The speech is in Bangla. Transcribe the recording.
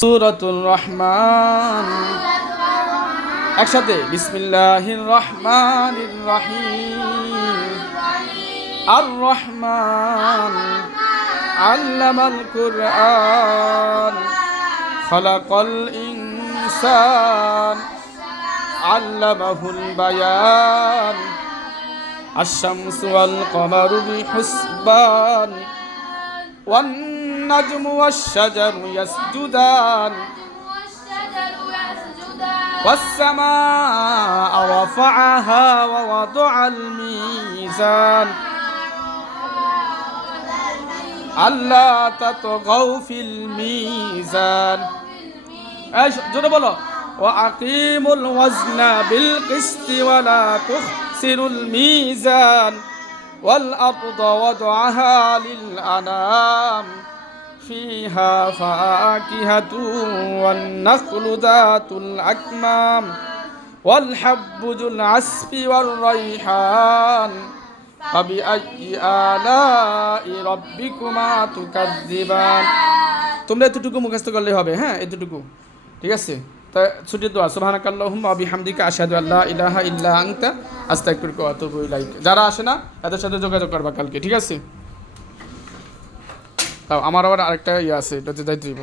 সূরাতুর রহমান একসাথে বিসমিল্লাহির রহমানির রহিম আর রহমান আল্লামাল কুরআন খালাকাল ইনসান আল্লামাহুল বায়ান আশ-শামসু ওয়াল কমারু বিহুসবান ওয়ান নাজমু ওয়াশ-শাজারু ইয়াসজুদান والسماء رفعها ووضع الميزان ألا تطغوا في الميزان ايش جرب بولو وأقيموا الوزن بالقسط ولا تخسروا الميزان والأرض وضعها للأنام فيها فاكهة والنخل ذات الأكمام والحب ذو العصف والريحان فبأي آلاء ربكما تكذبان তোমরা এতটুকু মুখস্থ করলে হবে, হ্যাঁ এতটুকু ঠিক আছে। তা ছুটির দোয়া সুবহানাকাল্লাহুম্মা ওয়া বিহামদিকা আশহাদু আল্লা ইলাহা ইল্লা আনতা আস্তাগফিরুকা ওয়া আতুবু ইলাইক। যারা আসে না তাদের সাথে যোগাযোগ করবা কালকে, ঠিক আছে। তাও আমার আবার আরেকটা ইয়ে আছে, এটাতে যাইতে দিব।